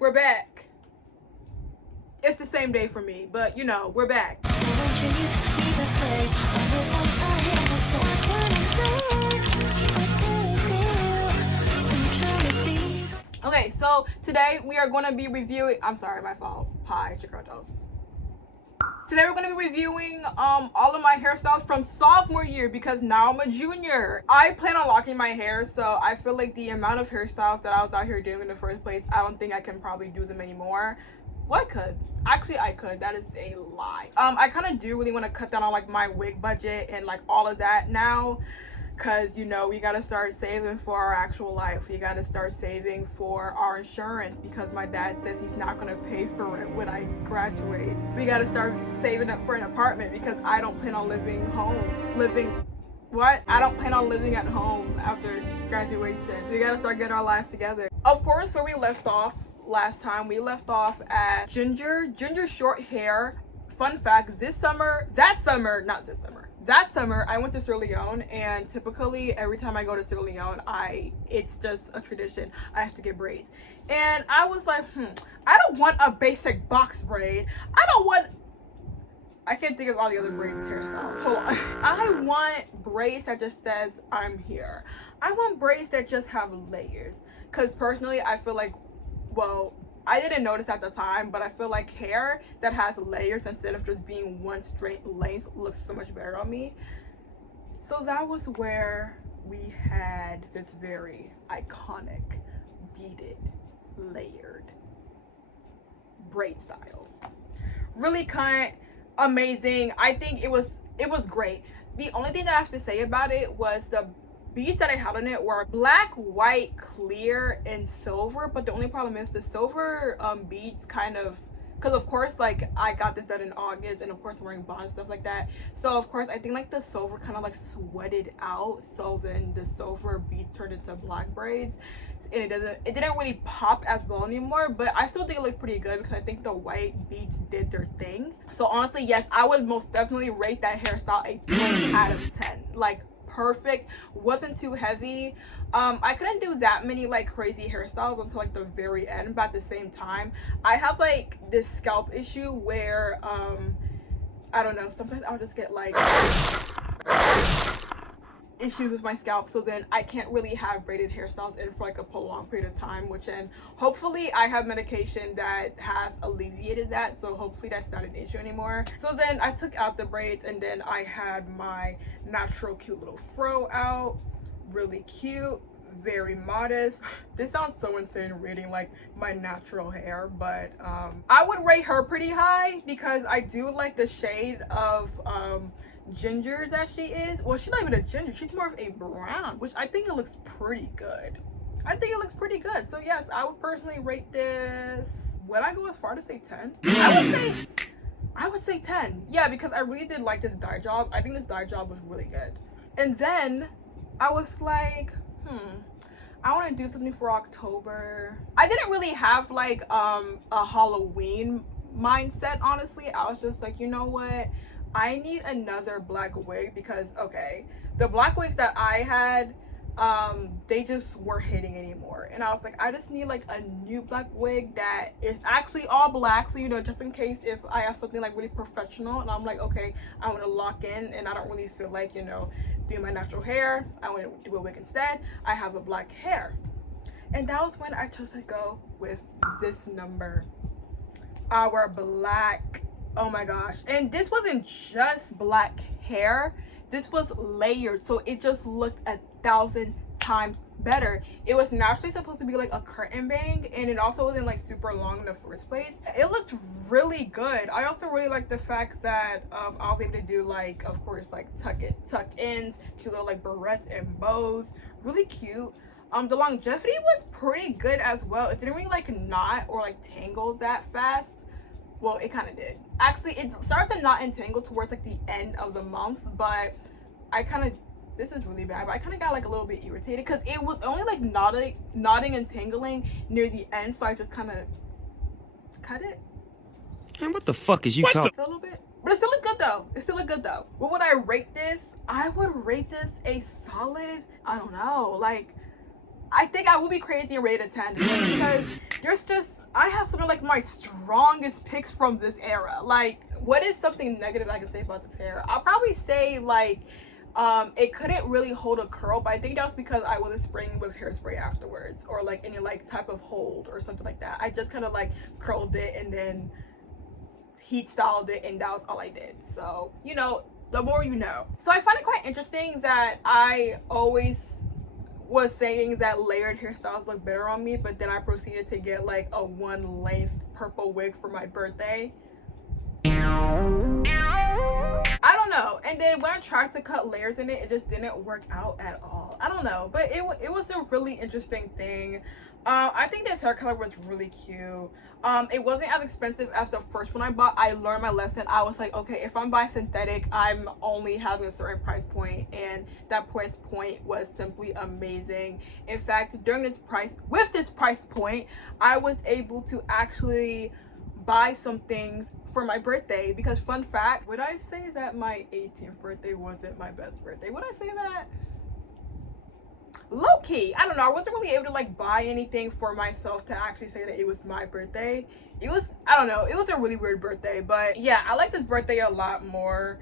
we're back. It's the same day for me, but you know, we're back. Okay, so today we are going to be reviewing, I'm sorry, my fault. Hi, it's your girl Dolcie. Today we're going to be reviewing all of my hairstyles from sophomore year because now I'm a junior. I plan on locking my hair, so I feel like the amount of hairstyles that I was out here doing in the first place, I don't think I can probably do them anymore. Well, I could. Actually, I could. That is a lie. I kind of do really want to cut down on like my wig budget and like all of that now. Because, you know, we got to start saving for our actual life. We got to start saving for our insurance because my dad says he's not going to pay for it when I graduate. We got to start saving up for an apartment because I don't plan on living I don't plan on living at home after graduation. We got to start getting our lives together. Of course, where we left off last time, we left off at Ginger short hair. Fun fact, that summer, I went to Sierra Leone, and typically every time I go to Sierra Leone, it's just a tradition. I have to get braids. And I was like, I don't want a basic box braid. I can't think of all the other braids hairstyles. Hold on. I want braids that just says, I'm here. I want braids that just have layers. Because personally, I feel like, well, I didn't notice at the time, but I feel like hair that has layers instead of just being one straight length looks so much better on me. So that was where we had this very iconic beaded layered braid style. Really kind, amazing. I think it was great. The only thing that I have to say about it was the beads that I had on it were black, white, clear, and silver. But the only problem is the silver beads kind of, because of course like I got this done in August, and of course I'm wearing bonds and stuff like that, so of course I think like the silver kind of like sweated out, so then the silver beads turned into black braids, and it didn't really pop as well anymore. But I still think it looked pretty good because I think the white beads did their thing. So honestly, yes, I would most definitely rate that hairstyle a 10 out of 10. Like, perfect, wasn't too heavy. I couldn't do that many like crazy hairstyles until like the very end, but at the same time I have like this scalp issue where I don't know, sometimes I'll just get like issues with my scalp, so then I can't really have braided hairstyles in for like a prolonged period of time, which then hopefully I have medication that has alleviated that, so hopefully that's not an issue anymore. So then I took out the braids, and then I had my natural cute little fro out. Really cute, very modest. This sounds so insane rating like my natural hair, but I would rate her pretty high because I do like the shade of ginger that she is. Well, she's not even a ginger, she's more of a brown, which I think it looks pretty good. So yes, I would personally rate this, would I go as far to say 10? I would say 10. Yeah, because I really did like this dye job. I think this dye job was really good. And then I was like, I want to do something for October. I didn't really have like a Halloween mindset, honestly. I was just like, you know what, I need another black wig because, okay, the black wigs that I had, they just weren't hitting anymore, and I was like, I just need like a new black wig that is actually all black, so you know, just in case if I have something like really professional and I'm like, okay, I want to lock in and I don't really feel like, you know, doing my natural hair, I want to do a wig instead, I have a black hair. And that was when I chose to go with this number, our black, oh my gosh. And this wasn't just black hair, this was layered, so it just looked 1,000 times better. It was naturally supposed to be like a curtain bang, and it also wasn't like super long in the first place. It looked really good. I also really like the fact that I was able to do like, of course, like tuck ins, cute little like barrettes and bows, really cute. The longevity was pretty good as well. It didn't really like knot or like tangle that fast. Well, it kind of did. Actually, it started to knot and tangle towards like the end of the month, but I kind of, this is really bad, but I kind of got like a little bit irritated because it was only like knotting and tangling near the end, so I just kind of cut it. And what the fuck is you talking? A little bit, but it still looked good though. What would I rate this? I would rate this a solid, I don't know, like, I think I would be crazy and rate it a 10 because I have some of like my strongest picks from this era. Like, what is something negative I can say about this hair? I'll probably say like it couldn't really hold a curl, but I think that was because I wasn't spraying with hairspray afterwards, or like any like type of hold or something like that. I just kind of like curled it and then heat styled it, and that was all I did. So, you know, the more you know. So I find it quite interesting that I always was saying that layered hairstyles look better on me, but then I proceeded to get like a one length purple wig for my birthday. I don't know. And then when I tried to cut layers in it, it just didn't work out at all. I don't know, but it was a really interesting thing. I think this hair color was really cute. It wasn't as expensive as the first one I bought. I learned my lesson. I was like, okay, if I'm buying synthetic, I'm only having a certain price point, and that price point was simply amazing. In fact, during this price point, I was able to actually buy some things for my birthday, because fun fact, would I say that my 18th birthday wasn't my best birthday? Would I say that? Low-key, I don't know, I wasn't really able to like buy anything for myself to actually say that it was my birthday. It was, I don't know, it was a really weird birthday, but yeah, I like this birthday a lot more.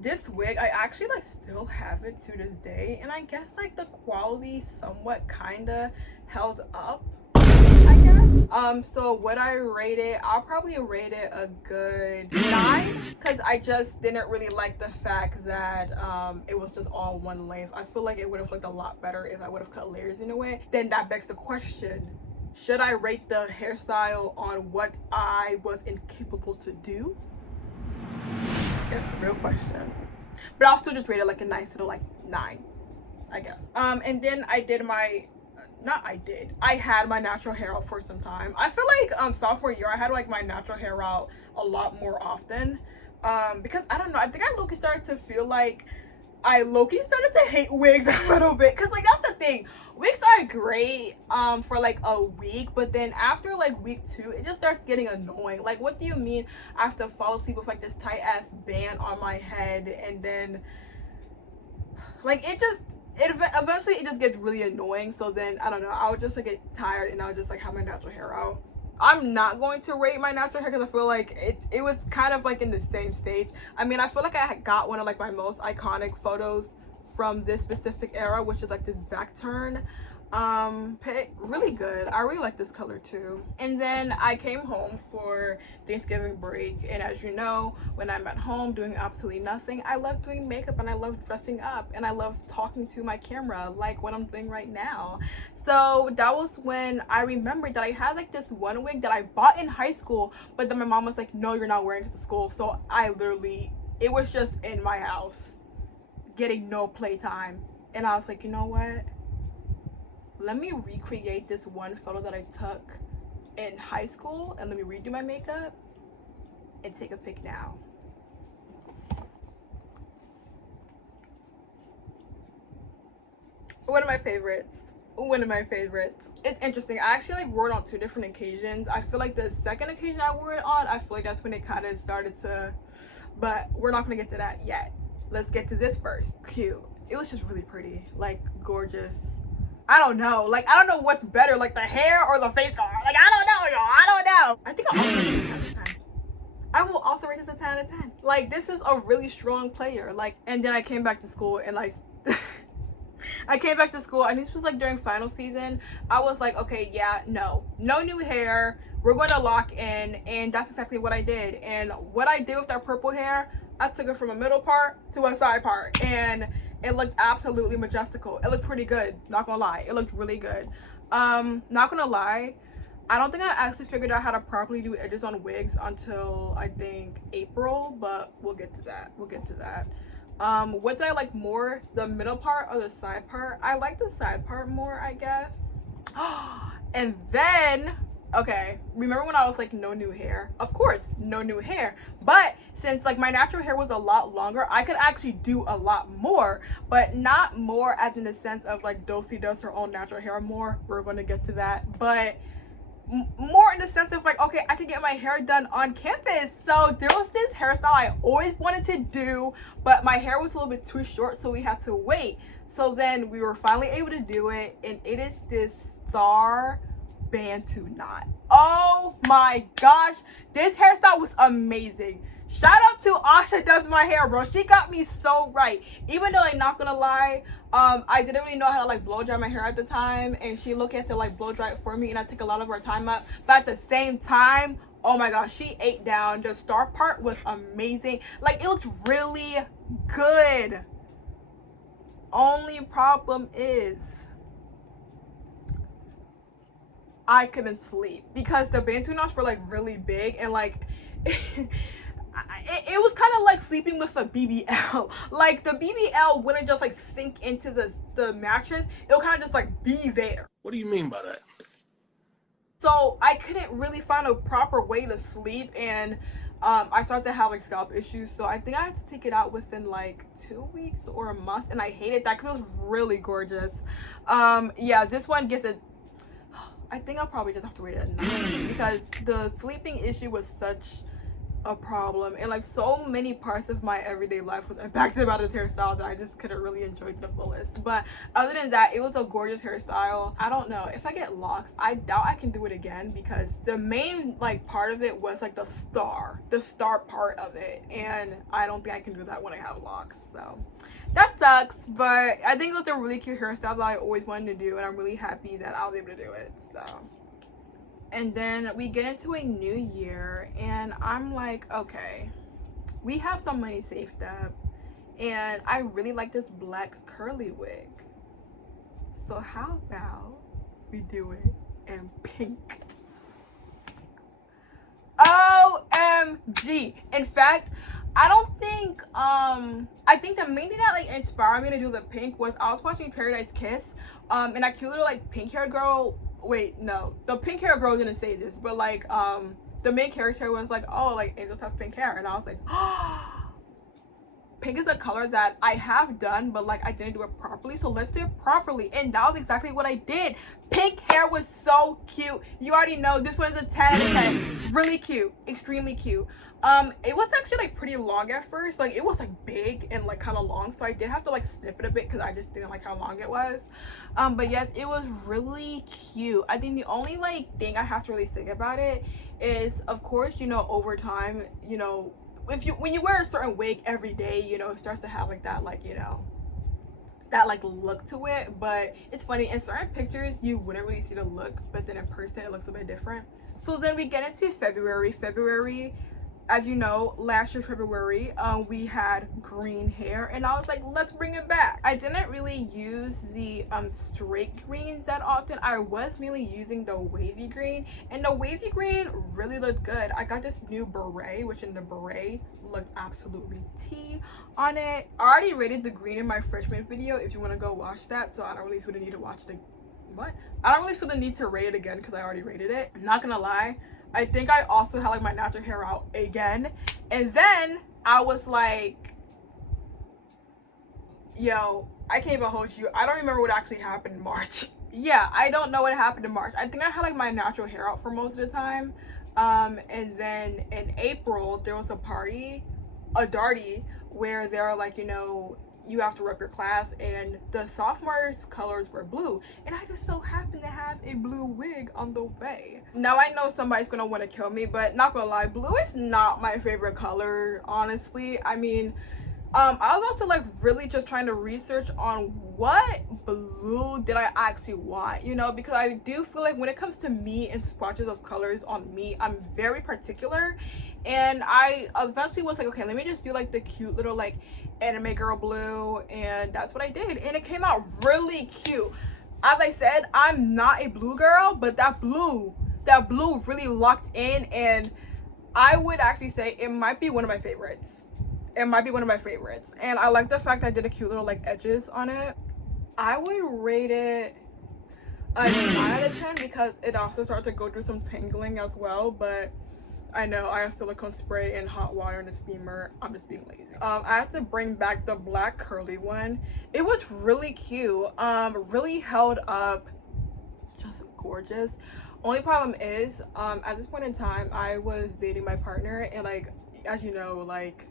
This wig, I actually like still have it to this day, and I guess like the quality somewhat kinda held up, I guess. So what I rate it, I'll probably rate it a good 9, because I just didn't really like the fact that it was just all one length. I feel like it would have looked a lot better if I would have cut layers in a way. Then that begs the question, should I rate the hairstyle on what I was incapable to do? That's the real question. But I'll still just rate it like a nice little like 9, I guess. And then I did my I had my natural hair out for some time. I feel like sophomore year I had like my natural hair out a lot more often, because I don't know, I think I low-key started to feel like I low-key started to hate wigs a little bit, because like that's the thing, wigs are great for like a week, but then after like week 2 it just starts getting annoying. Like, what do you mean I have to fall asleep with like this tight ass band on my head, and then like eventually it just gets really annoying. So then I don't know, I would just like get tired and I would just like have my natural hair out. I'm not going to rate my natural hair because I feel like it was kind of like in the same stage. I mean, I feel like I got one of like my most iconic photos from this specific era, which is like this back turn pic. Really good. I really like this color too. And then I came home for Thanksgiving break, and as you know, when I'm at home doing absolutely nothing, I love doing makeup and I love dressing up and I love talking to my camera like what I'm doing right now. So that was when I remembered that I had like this one wig that I bought in high school, but then my mom was like, no, you're not wearing it to school. So it was just in my house getting no playtime, and I was like, you know what, let me recreate this one photo that I took in high school and let me redo my makeup and take a pic now. One of my favorites. It's interesting, I actually like wore it on 2 different occasions. I feel like the second occasion I wore it on, I feel like that's when it kind of started to, but we're not gonna get to that yet. Let's get to this first. Cute. It was just really pretty, like gorgeous. I don't know, like I don't know what's better, like the hair or the face color. Like I don't know, y'all, I don't know. I think I'll also rate this a 10 out of 10. I will also rate this a 10 out of 10. Like, this is a really strong player. Like, and then I came back to school and like I came back to school, and this was like during final season. I was like, okay, yeah, no new hair, we're going to lock in, and that's exactly what I did. And what I did with that purple hair, I took it from a middle part to a side part, and it looked absolutely majestical. It looked pretty good, not gonna lie. It looked really good. Not gonna lie, I don't think I actually figured out how to properly do edges on wigs until I think April, but we'll get to that. What did I like more, the middle part or the side part? I like the side part more, I guess. And then, okay, remember when I was like, no new hair? Of course, no new hair. But since like my natural hair was a lot longer, I could actually do a lot more, but not more as in the sense of like Dolcie does her own natural hair more. We're going to get to that. But more in the sense of like, okay, I could get my hair done on campus. So there was this hairstyle I always wanted to do, but my hair was a little bit too short, so we had to wait. So then we were finally able to do it, and it is this star bantu knot. Oh my gosh, this hairstyle was amazing. Shout out to Asha Does My Hair, bro. She got me so right. Even though, like, not gonna lie, I didn't really know how to like blow dry my hair at the time, and she looked at to like blow dry it for me, and I took a lot of her time up. But at the same time, oh my gosh, she ate down. The start part was amazing. Like, it looked really good. Only problem is I couldn't sleep because the bantu knots were like really big, and like it was kind of like sleeping with a BBL. Like, the BBL wouldn't just like sink into the mattress. It'll kind of just like be there. What do you mean by that? So I couldn't really find a proper way to sleep, and I started to have like scalp issues. So I think I had to take it out within like 2 weeks or a month, and I hated that because it was really gorgeous. Yeah, this one gets it. I think I'll probably just have to rate it a 9 because the sleeping issue was such a problem, and like so many parts of my everyday life was impacted by this hairstyle that I just couldn't really enjoy to the fullest. But other than that, it was a gorgeous hairstyle. I don't know if I get locks, I doubt I can do it again because the main like part of it was like the star part of it, and I don't think I can do that when I have locks. So that sucks, but I think it was a really cute hairstyle that I always wanted to do, and I'm really happy that I was able to do it. So, and then we get into a new year, and I'm like, okay, we have some money saved up, and I really like this black curly wig. So how about we do it in pink? OMG. In fact, I don't think I think the main thing that like inspired me to do the pink was I was watching Paradise Kiss, and that cute little like pink haired girl, wait, no, the pink haired girl didn't say this, but like the main character was like, oh, like angels have pink hair, and I was like, oh, pink is a color that I have done, but like I didn't do it properly, so let's do it properly. And that was exactly what I did. Pink hair was so cute. You already know this one's a 10 out of 10. Really cute, extremely cute. It was actually like pretty long at first. Like, it was like big and like kind of long, so I did have to like snip it a bit because I just didn't like how long it was. But yes, it was really cute. I think the only like thing I have to really say about it is, of course, you know, over time, you know, when you wear a certain wig every day, you know, it starts to have like that, like, you know, that like look to it. But it's funny, in certain pictures you wouldn't really see the look, but then in person it looks a bit different. So then we get into February. As you know, last year February, we had green hair, and I was like, let's bring it back. I didn't really use the straight greens that often. I was mainly using the wavy green, and the wavy green really looked good. I got this new beret, which in the beret looked absolutely tea on it. I already rated the green in my freshman video if you want to go watch that, so I don't really feel the need to watch the I don't really feel the need to rate it again because I already rated it. I'm not gonna lie, I think I also had like my natural hair out again, and then I was like, yo, I can't even hold you, I don't remember what actually happened in March. Yeah, I don't know what happened in March. I think I had like my natural hair out for most of the time, and then in April there was a party, a darty, where they were like, you know, you have to rep your class, and the sophomores colors were blue, and I just so happened to have a blue wig on the way. Now I know somebody's gonna want to kill me, but not gonna lie, blue is not my favorite color, honestly. I mean, I was also like really just trying to research on what blue did I actually want, you know, because I do feel like when it comes to me and swatches of colors on me, I'm very particular. And I eventually was like, okay, let me just do like the cute little like anime girl blue, and that's what I did, and it came out really cute. As I said, I'm not a blue girl, but that blue really locked in, and I would actually say it might be one of my favorites. It might be one of my favorites, and I like the fact that I did a cute little like edges on it. I would rate it a 9 out of 10 because it also started to go through some tangling as well, but I know I have silicone spray and hot water in the steamer. I'm just being lazy. I had to bring back the black curly one. It was really cute. Really held up. Just gorgeous. Only problem is, at this point in time, I was dating my partner, and like, as you know, like,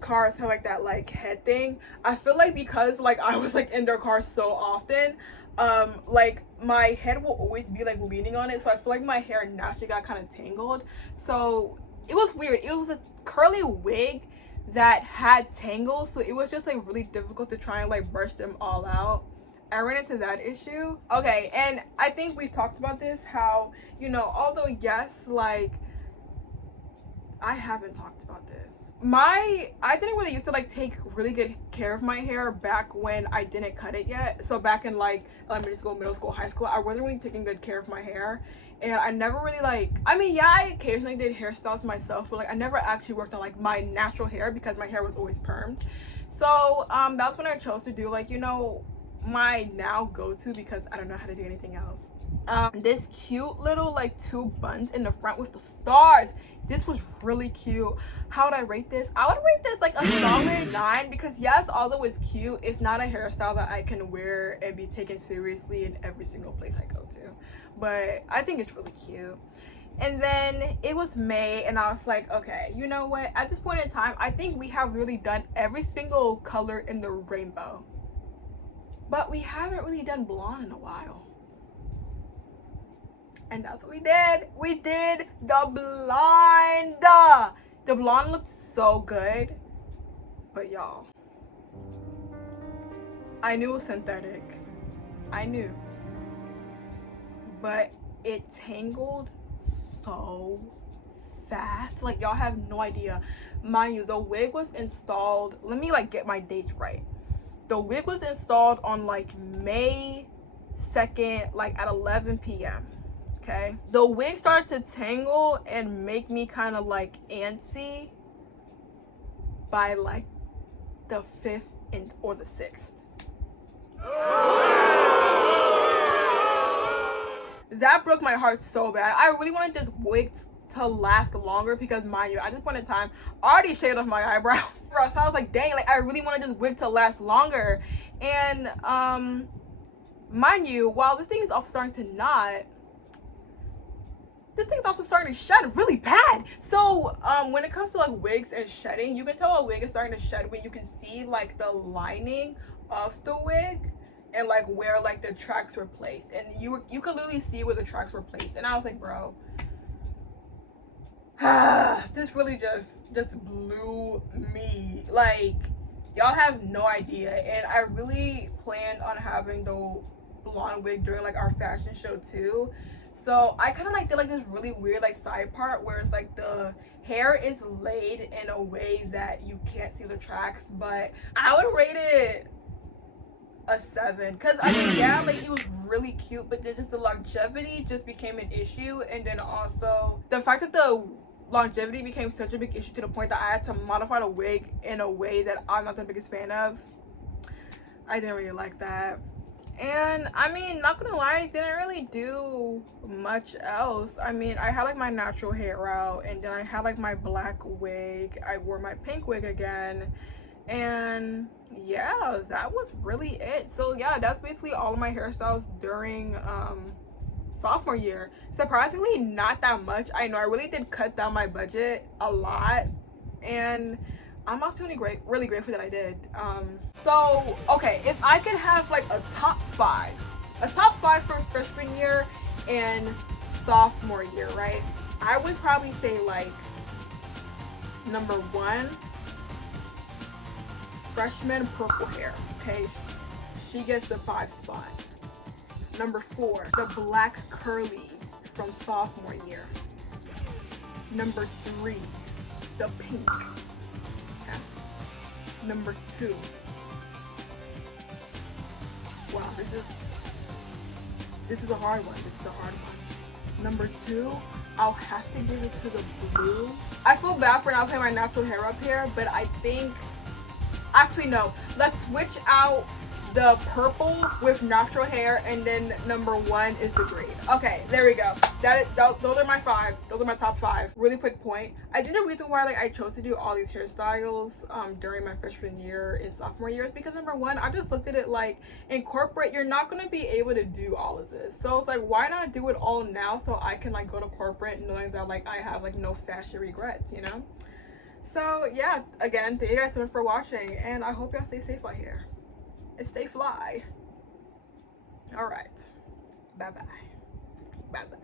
cars have like that like head thing. I feel like because like I was like in their car so often, like my head will always be like leaning on it, so I feel like my hair naturally got kind of tangled. So it was weird. It was a curly wig that had tangles, so it was just like really difficult to try and like brush them all out. I ran into that issue. Okay, and I think we've talked about this, how, you know, although yes, like I haven't talked about this. I didn't really used to like take really good care of my hair back when I didn't cut it yet. So back in like elementary school, middle school, high school, I wasn't really taking good care of my hair. And I never really like, I mean, yeah, I occasionally did hairstyles myself, but like I never actually worked on like my natural hair because my hair was always permed. So that's when I chose to do like, you know, my now go-to, because I don't know how to do anything else. This cute little like 2 buns in the front with the stars. This was really cute. How would I rate this? I would rate this like a solid 9, because yes, although it's cute, it's not a hairstyle that I can wear and be taken seriously in every single place I go to. But I think it's really cute. And then it was May, and I was like, okay, you know what? At this point in time, I think we have really done every single color in the rainbow. But we haven't really done blonde in a while. And that's what we did. We did the blonde. The blonde looked so good. But y'all, I knew it was synthetic. I knew. But it tangled so fast. Like, y'all have no idea. Mind you, the wig was installed. Let me like get my dates right. The wig was installed on like May 2nd, like at 11 p.m. Okay, the wig started to tangle and make me kind of like antsy by like the 5th or the 6th. That broke my heart so bad. I really wanted this wig to last longer, because mind you, at this point in time, I already shaved off my eyebrows. So I was like, dang, like I really wanted this wig to last longer. And mind you, while this thing is also starting to knot, this thing's also starting to shed really bad. So when it comes to like wigs and shedding, you can tell a wig is starting to shed when you can see like the lining of the wig and like where like the tracks were placed, and you can literally see where the tracks were placed. And I was like, bro, this really just blew me. Like, y'all have no idea. And I really planned on having the blonde wig during like our fashion show too. So I kind of like did like this really weird like side part where it's like the hair is laid in a way that you can't see the tracks. But I would rate it a 7, because I mean, yeah, like it was really cute, but then just the longevity just became an issue. And then also the fact that the longevity became such a big issue to the point that I had to modify the wig in a way that I'm not the biggest fan of. I didn't really like that. And I mean, not gonna lie, I didn't really do much else. I mean, I had like my natural hair out, and then I had like my black wig. I wore my pink wig again, and yeah, that was really it. So yeah, that's basically all of my hairstyles during sophomore year. Surprisingly, not that much. I know I really did cut down my budget a lot, and I'm also really grateful that I did. So okay, if I could have like a top 5 for freshman year and sophomore year, right? I would probably say like number 1, freshman purple hair. Okay, she gets the 5 spot. Number 4, the black curly from sophomore year. Number 3, the pink. Okay. Number 2. Wow, this is a hard one. Number 2, I'll have to give it to the blue. I feel bad for not putting my natural hair up here, but I think, actually no, let's switch out the purple with natural hair, and then number 1 is the green. Okay, there we go. Those are my 5. Those are my top 5. Really quick point, I think the reason why like I chose to do all these hairstyles during my freshman year and sophomore year is because number 1, I just looked at it like, in corporate you're not going to be able to do all of this, so it's like, why not do it all now so I can like go to corporate knowing that like I have like no fashion regrets, you know? So yeah, again, thank you guys so much for watching, and I hope y'all stay safe out here and stay fly. All right. Bye bye. Bye bye.